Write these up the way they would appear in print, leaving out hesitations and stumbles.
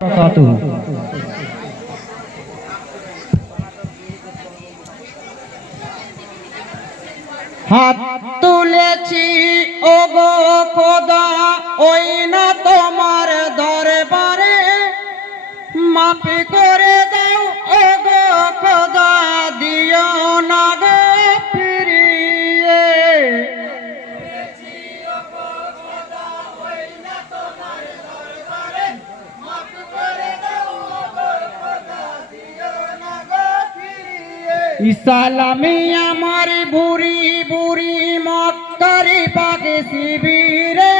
হাত তুলেছি ওগো খোদা ওই না তোমার দরবারে, মাফ করে দাও ওগো খোদা, দিও না গো ফিরিয়ে। ইসালামি আমার বুড়ি বুড়ি মক্কারি পাকে শিবিরে,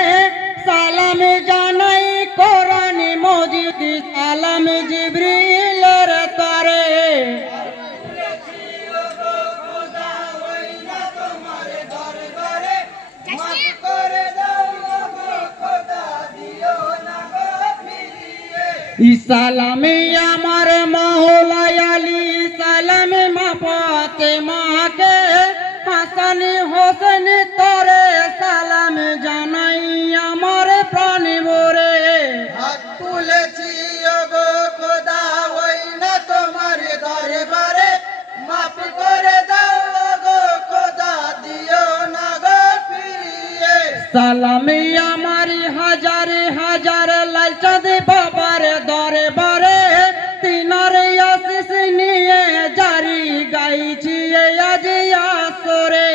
সালাম জানাই কোরআন মজিদ, সালাম জিবরিলের তরে। ইসালামি আমার মওলাই আলী, সালাম মা ফাতেমাকে, হাসান হোসেন তরে সালাম জানাই আমার প্রাণ ভরে। হাত তুলেছি ওগো খোদা ওই না তোমার দরবারে, মাফ করে দাও ওগো খোদা, দিও না গো ফিরিয়ে। সালামি আমার হাজার হাজার লালচাঁদ বাবার দরবারে, তিনার আশিস নিয়ে জারি গাইছি আজ আসরে।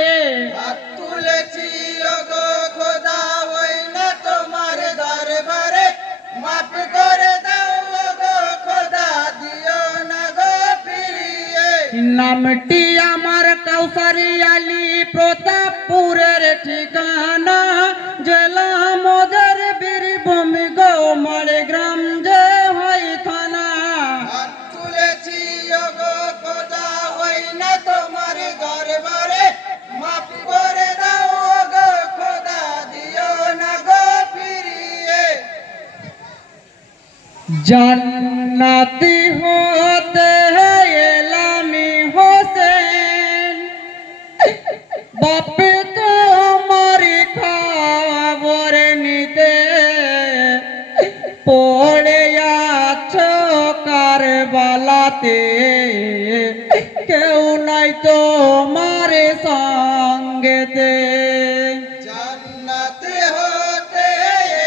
হাত তুলেছি ওগো খোদা ওই না তোমার দরবারে, মাফ করে দাও ওগো খোদা, দিও না গো ফিরিয়ে। নামটি আমার কাউসারি আলী, প্রতাপপুরের ঠিকানা, জেলা মোদের বীরভূম গৌমার গ্রাম যে হয় থানা। হাত তুলেছি ওগো খোদা ওই না তোমার দরবারে, মাফ করে দাও ওগো খোদা, দিও না গো ফিরিয়ে। জান্নাতি হতে এলামি হোসেন, বাপে তোমারি খবর নিতে, পড়ে আছো কারবালাতে, কেউ নাই তোমার সঙ্গেতে। জান্নাতে হতে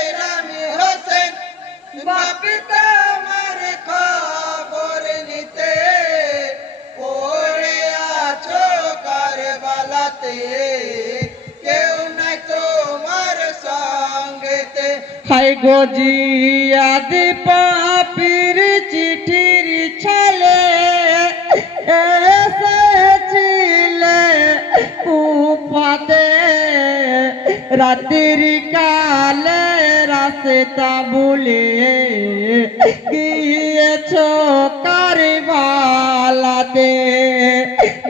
এলাম হোসেন, বাপ তোমার খবর নিতে, পড়ে আছো কারবালাতে, কেউ নাই তোমার সঙ্গেতে। হাই গো জিয়াদ পাপির চিঠির ছলে, এসেছিলে কুফাতে, রাত্রির কালে রাস্তা ভুলে গিয়েছো কারবালাতে।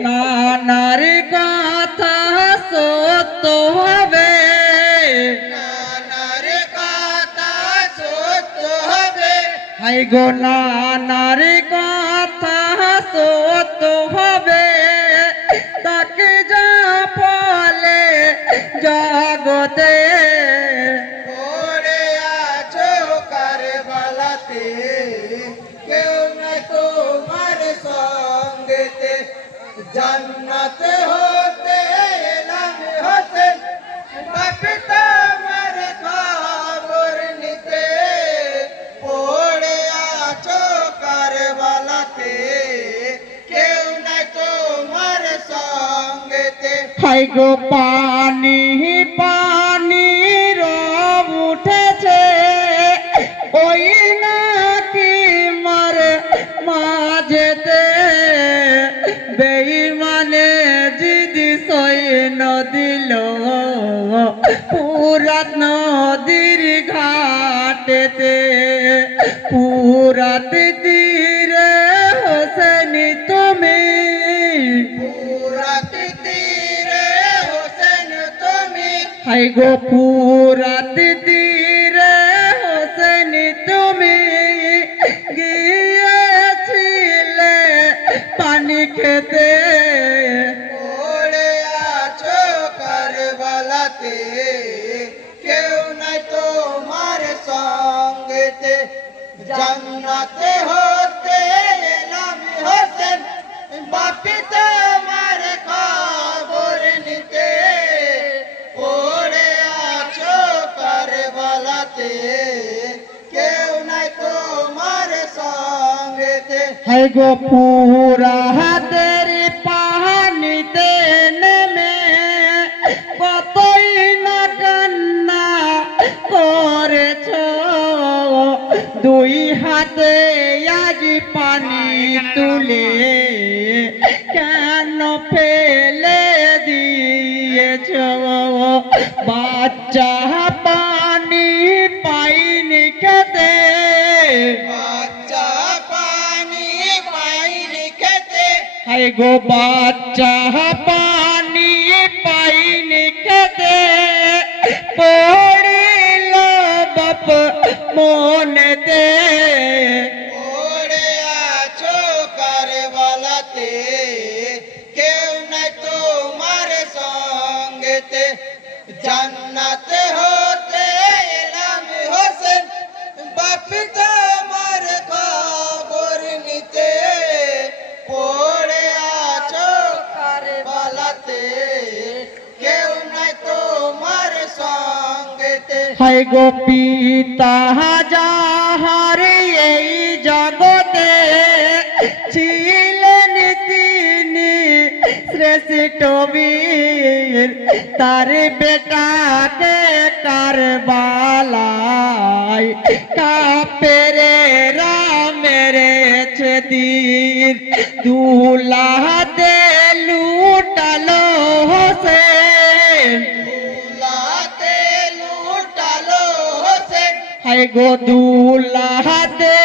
নানার কথা সত্য হবে, নানার কথা সত্য হবে, হাই গো নানার কথা সত্য হবে, তাকে যা বলে জগতে। পড়ে আছো কারবালাতে, কেউ না তোমার সঙ্গেতে। জান্নাতে হতে এলাম হোসেন, বাপ তোমার খবর নিতে, পড়ে আছো কারবালাতে, কেউ না তোমার সঙ্গেতে। হাই গো পানি পানি রব উঠেছে, ওই নাকি মার মাঝেতে, বেঈমানে জিদি সৈন্য দিল পুরাত নদীর ঘাটেতে। পুরাত তীরে হোসেন তুমি, পুরাত তীরে হোসেন তুমি, হাই গো পুরাত তীরে হোসেন তুমি, গিয়েছিলে পানি খেতে। পড়ে আছো কারবালাতে, কেউ নাই তোমার সঙ্গেতে। জান জান্নাতে হতে এলাম হোসেন বাপি তোমার খবর নিতে পড়ে আছো কারবালাতে কেউ নাই তোমার সঙ্গেতে হাই গো পুরা হাতের পাহানিতে নেমে কতই না কান্না করেছ দুই হাতে আজ পানি তুলে কেন ফেলে দিয়েছ বাচ্চা পানি পাইনি খেতে বাচ্চা পানি পাইনি খেতে হাই গো বাচ্চা পানি পাইনি খেতে পড়িল বাপ মনেতে পড়ে আছো কারবালাতে কেউ নাই তোমার সঙ্গেতে জান্নাতে হতে এলাম হোসেন বাপি তোমার খবর নিতে পড়ে আছো কারবালাতে কেউ নাই তোমার সঙ্গেতে হাই গো পিতা যাহার এই জগতে ছিলেন তিনি শ্রেষ্ঠ বীর তার বেটাকে কারবালায় কাপেরে মেরেছে তীর দুলাহাতে লুটালো হোসেন দুলাতে লুটালো হোসেন হাই গো দুলাহাতে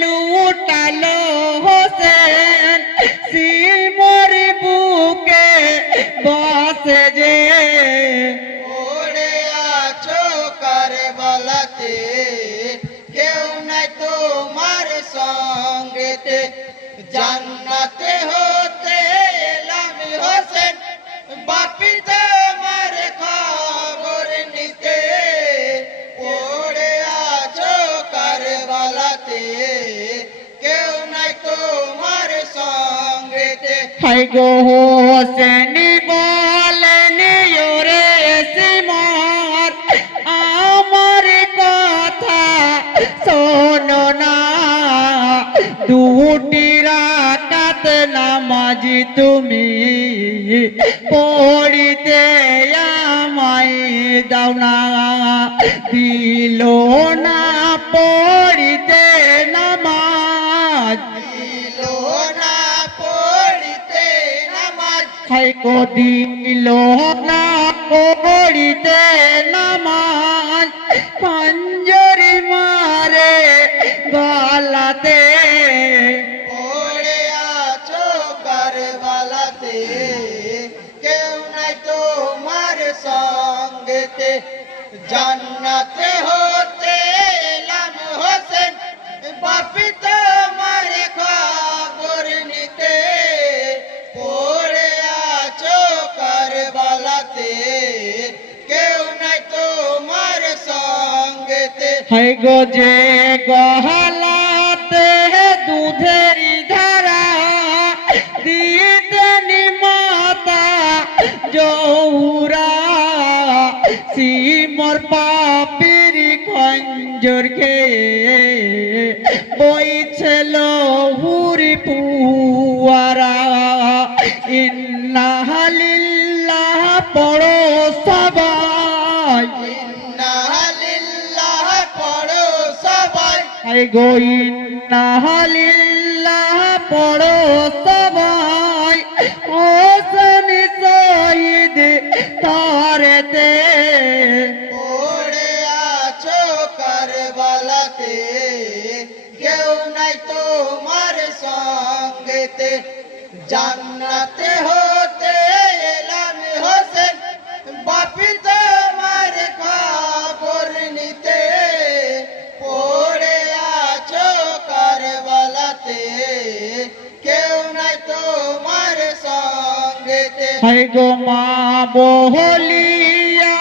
লুটালো হোসেন সিমর বুকে বসে যে পড়ে আছো কারবালাতে কেউ নাই তোমার সঙ্গেতে জান্নাতে হতে এলাম হোসেন বাপি তোমার খবর নিতে পড়ে আছো কারবালাতে কেউ নাই তোমার সঙ্গেতে হাই গো হোসেন বলেন ওরে সিমর আমার কথা শোনো না দুটি রাকাত নামাজ তুমি পড়িতে আমায় দাও না দিল না পড়িতে নামাজ দিল না পড়িতে নামাজ হাই গো দিল না পড়িতে নামাজ পাঞ্জরি মারে গলাতে পড়ে আছো কারবালাতে কেউ নাই তোমার সঙ্গেতে জান্নাতে হতে এলাম হোসেন বাপি তোমার খবর নিতে পড়ে আছো কারবালাতে কেউ নাই তোমার সঙ্গেতে হাই গো যে গহলাতে দুধের ধারা দিতেন মাতা জৌরা সিমর পাপির খঞ্জর খেয়ে বইছিল হুরি পুয়ারা ইন্নাহালিল্লাহ পড়ো সবাই ইন্নালিল্লাহ পড়ো সবাই হাই গো ইন্নাহালিল্লাহ পড়ো সবাই হোসেন শহীদ তারেতে পড়ে আছো কারবালাতে কেউ নাই তোমার সঙ্গেতে জান্নাতে হতে এলাম হোসেন বাপি তোমার খবর নিতে পড়ে আছো কারবালাতে কেউ নাই তোমার সঙ্গেতে হাই গো মা বহলিয়া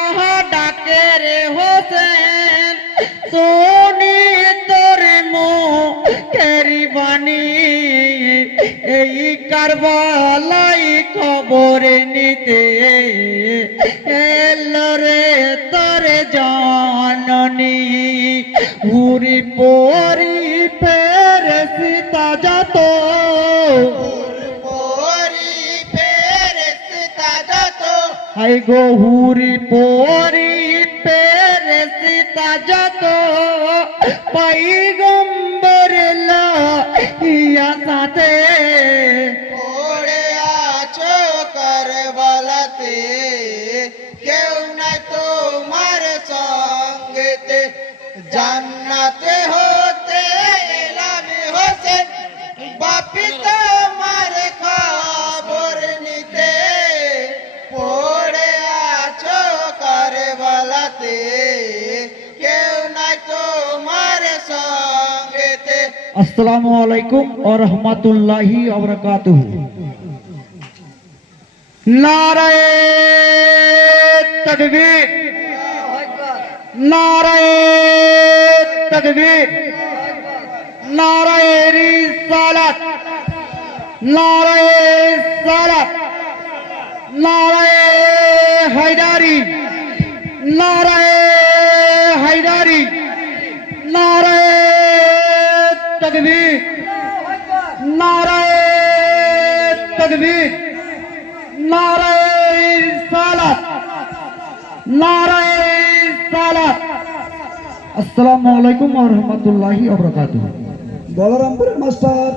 ডাকে রে হোসেন শুনি তোর এই কারবালাই খবর নিতে এলো রে তোরে জননী হুরি পরি ফেরেশতা যত পরি ফেরেশতা যত হাই গো হুরি পরি ফেরেশতা যত পয়গম্বর ইয়া সাথে পড়ে আছো কারবালাতে কেউ নাই তোমার সঙ্গেতে জান্নাতে হতে এলাম হোসেন বাপি তোমার খবর নিতে পড়ে আছো কারবালাতে কেউ নাই তোমার সঙ্গেতে আসসালামু আলাইকুম ওয়া রাহমাতুল্লাহি ওয়া বারাকাতুহু নারায়ে তাকবীর নারায়ে তাকবীর নারায়ে রিসালাত নারায়ে সালাত নারায়ে হায়দারি নারায়ে হায়দারি নারায়ে তকবীর নারায়ে তকবীর নারায়ে সালাত নারায়ে সালাত আসসালামু আলাইকুম ওয়া রাহমাতুল্লাহি ওয়া বারাকাতুহু বলরামপুরের মাস্টার